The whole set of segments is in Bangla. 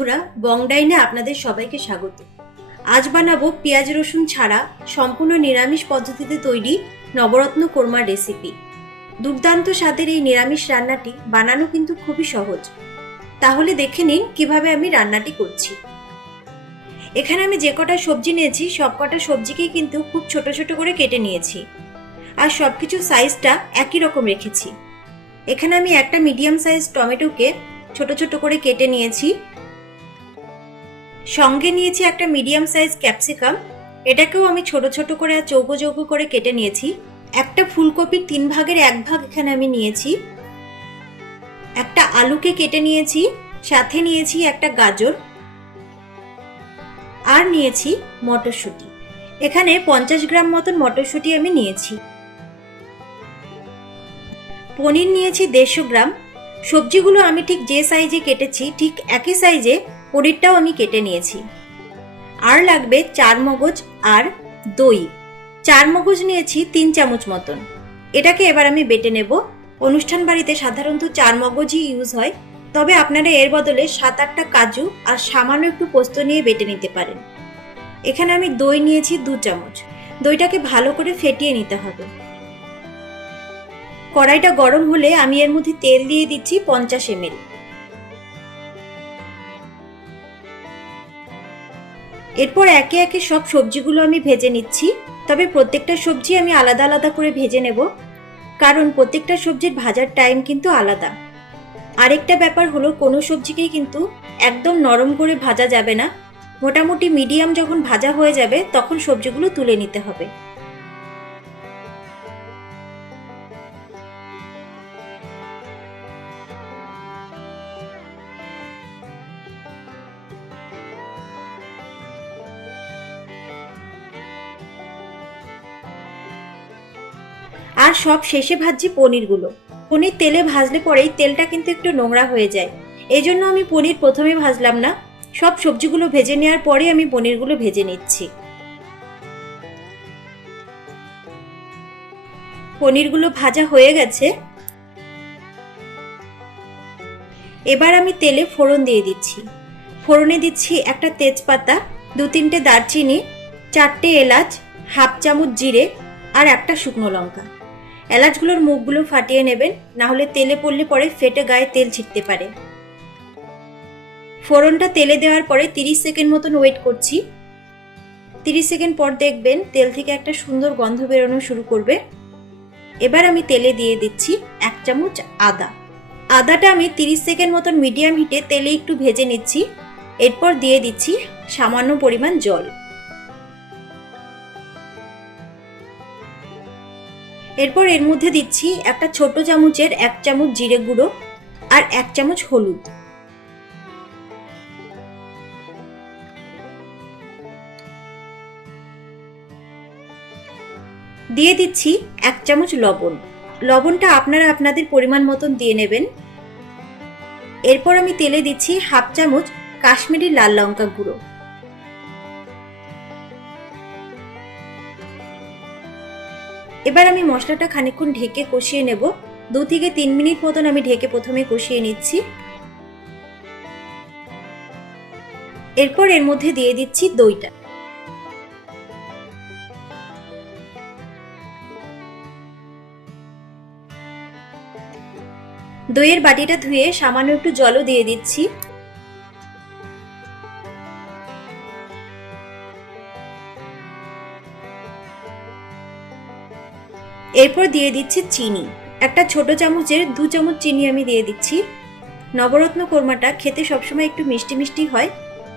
বন্ধুরা, বং ডাইনে আপনাদের সবাইকে স্বাগত। আজ বানাবো পেঁয়াজ রসুন ছাড়া সম্পূর্ণ নিরামিষ পদ্ধতিতে তৈরি নবরত্ন কোরমার রেসিপি। দুর্দান্ত স্বাদের এই নিরামিষ রান্নাটি বানানো কিন্তু খুবই সহজ। তাহলে দেখে নিন কিভাবে আমি রান্নাটি করছি। এখানে আমি যে কটা সবজি নিয়েছি সব কটা সবজিকেই কিন্তু খুব ছোট ছোট করে কেটে নিয়েছি, আর সবকিছু সাইজটা একই রকম রেখেছি। এখানে আমি একটা মিডিয়াম সাইজ টমেটোকে ছোট ছোট করে কেটে নিয়েছি। সঙ্গে নিয়েছি একটা মিডিয়াম সাইজ ক্যাপসিকাম, এটাকেও আমি ছোট ছোট করে চৌকো চৌকো করে কেটে নিয়েছি। একটা ফুলকপির 3 ভাগের 1 ভাগ এখানে আমি নিয়েছি। একটা আলুকে কেটে নিয়েছি, সাথে নিয়েছি একটা গাজর, আর নিয়েছি মটরশুঁটি। এখানে 50 গ্রাম মতন মটরশুঁটি আমি নিয়েছি। পনির নিয়েছি 150 গ্রাম। সবজিগুলো আমি ঠিক যে সাইজে কেটেছি ঠিক একই সাইজে পনিরটাও আমি কেটে নিয়েছি। আর লাগবে 4 মগজ আর দই। 4 মগজ নিয়েছি 3 চামচ মতন। এটাকে এবার আমি বেটে নেব। অনুষ্ঠান বাড়িতে সাধারণত 4 মগজই ইউজ হয়, তবে আপনারা এর বদলে 7-8টা কাজু আর সামান্য একটু পোস্ত নিয়ে বেটে নিতে পারেন। এখানে আমি দই নিয়েছি 2 চামচ। দইটাকে ভালো করে ফেটিয়ে নিতে হবে। কড়াইটা গরম হলে আমি এর মধ্যে তেল দিয়ে দিচ্ছি 50 ml। এরপর একে একে সব সবজিগুলো আমি ভেজে নিচ্ছি, তবে প্রত্যেকটা সবজি আমি আলাদা আলাদা করে ভেজে নেব, কারণ প্রত্যেকটা সবজির ভাজার টাইম কিন্তু আলাদা। আরেকটা ব্যাপার হলো, কোনো সবজিকেই কিন্তু একদম নরম করে ভাজা যাবে না। মোটামুটি মিডিয়াম যখন ভাজা হয়ে যাবে তখন সবজিগুলো তুলে নিতে হবে। আর সব শেষে ভাজছি পনিরগুলো। পনির তেলে ভাজলে পরেই তেলটা কিন্তু একটু নোংরা হয়ে যায়, এই জন্য আমি পনির প্রথমে ভাজলাম না। সব সবজিগুলো ভেজে নেওয়ার পরে আমি পনিরগুলো ভেজে নিচ্ছি। পনিরগুলো ভাজা হয়ে গেছে। এবার আমি তেলে ফোড়ন দিয়ে দিচ্ছি। ফোড়নে দিচ্ছি একটা তেজপাতা, 2-3টে দারচিনি, 4টে এলাচ, হাফ চামচ জিরে আর একটা শুকনো লঙ্কা। এলাচগুলোর মুখগুলো ফাটিয়ে নেবেন, না হলে তেলে পড়লে পরে ফেটে গায়ে তেল ছিটতে পারে। ফোড়নটা তেলে দেওয়ার পরে 30 সেকেন্ড মতন ওয়েট করছি। 30 সেকেন্ড পর দেখবেন তেল থেকে একটা সুন্দর গন্ধ বেরোনো শুরু করবে। এবার আমি তেলে দিয়ে দিচ্ছি 1 চামচ আদা। আদাটা আমি 30 সেকেন্ড মতন মিডিয়াম হিটে তেলে একটু ভেজে নিচ্ছি। এরপর দিয়ে দিচ্ছি সামান্য পরিমাণ জল। এরপর এর মধ্যে দিচ্ছি একটা ছোট চামচের 1 চামচ জিরে গুঁড়ো আর 1 চামচ হলুদ। দিয়ে দিচ্ছি 1 চামচ লবণ। লবণটা আপনারা আপনাদের পরিমাণ মতন দিয়ে নেবেন। এরপর আমি তেলে দিচ্ছি হাফ চামচ কাশ্মীরি লাল লঙ্কা গুঁড়ো। এবার আমি মশলাটা খানিকক্ষণ ঢেকে কষিয়ে নেব। 2 থেকে 3 মিনিট মতন আমি ঢেকে প্রথমে কষিয়ে নিচ্ছি। এরপর এর মধ্যে দিয়ে দিচ্ছি দইটা। দইয়ের বাটিটা ধুয়ে সামান্য একটু জলও দিয়ে দিচ্ছি। এরপর দিয়ে দিচ্ছি চিনি। একটা ছোট চামচের 2 চামচ চিনি আমি দিয়ে দিচ্ছি। নবরত্ন কোরমাটা খেতে সবসময় একটু মিষ্টি মিষ্টি হয়,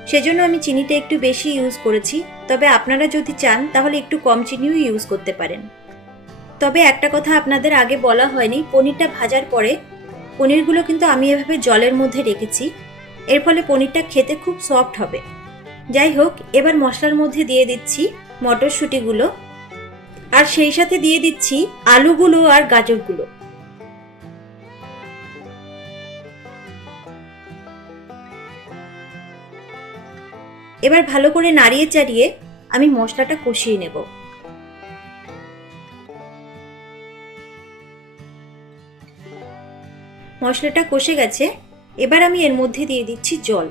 সেজন্য আমি চিনিটা একটু বেশি ইউজ করেছি, তবে আপনারা যদি চান তাহলে একটু কম চিনিও ইউজ করতে পারেন। তবে একটা কথা আপনাদের আগে বলা হয়নি, পনিরটা ভাজার পরে পনিরগুলো কিন্তু আমি এভাবে জলের মধ্যে রেখেছি, এর ফলে পনিরটা খেতে খুব সফট হবে। যাই হোক, এবার মশলার মধ্যে দিয়ে দিচ্ছি মটরশুঁটিগুলো, আর সেই সাথে দিয়ে দিচ্ছি আলুগুলো আর গাজরগুলো। এবার ভালো করে নাড়িয়ে চাড়িয়ে আমি মশলাটা কষিয়ে নেব। মশলাটা কষে গেছে, এবার আমি এর মধ্যে দিয়ে দিচ্ছি জল।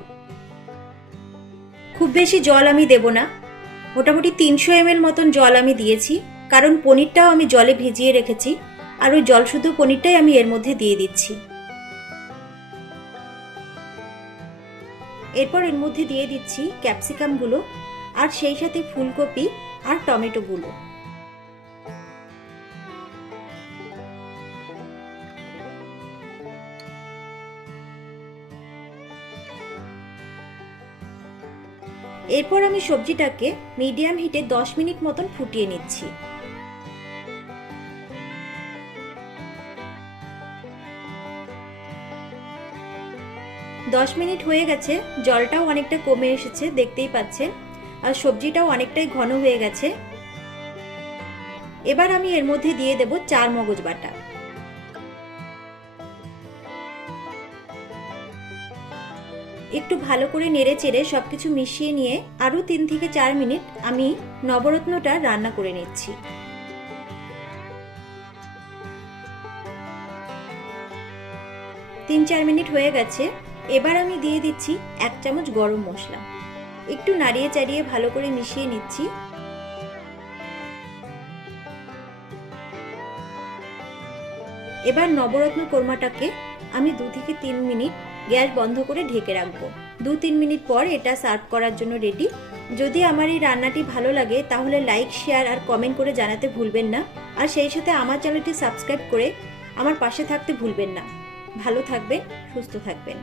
বেশি জল আমি দেব না, মোটামুটি 300 ml মতন জল আমি দিয়েছি, কারণ পনিরটাও আমি জলে ভিজিয়ে রেখেছি। আর ওই জল শুদ্ধ পনিরটাই আমি এর মধ্যে দিয়ে দিচ্ছি। এরপর এর মধ্যে দিয়ে দিচ্ছি ক্যাপসিকামগুলো, আর সেই সাথে ফুলকপি আর টমেটোগুলো। এরপর আমি সবজিটাকে মিডিয়াম হিটে 10 মিনিট মতন ফুটিয়ে নিচ্ছি। দশ মিনিট হয়ে গেছে, জলটাও অনেকটা কমে এসেছে দেখতেই পাচ্ছেন, আর সবজিটাও অনেকটাই ঘন হয়ে গেছে। এবার আমি এর মধ্যে দিয়ে দেব 4 মগজ বাটা। একটু ভালো করে নেড়ে চেড়ে সবকিছু মিশিয়ে নিয়ে আরও 3 থেকে 4 মিনিট আমি নবরত্নটা রান্না করে নিচ্ছি। 3-4 মিনিট হয়ে গেছে। এবার আমি দিয়ে দিচ্ছি 1 চামচ গরম মশলা, একটু নাড়িয়ে চাড়িয়ে ভালো করে মিশিয়ে নিচ্ছি। এবার নবরত্ন কোরমাটাকে আমি 2 থেকে 3 মিনিট গ্যাস বন্ধ করে ঢেকে রাখবো। 2-3 মিনিট পর এটা সার্ভ করার জন্য রেডি। যদি আমার এই রান্নাটি ভালো লাগে তাহলে লাইক, শেয়ার আর কমেন্ট করে জানাতে ভুলবেন না। আর সেই সাথে আমার চ্যানেলটি সাবস্ক্রাইব করে আমার পাশে থাকতে ভুলবেন না। ভালো থাকবেন, সুস্থ থাকবেন।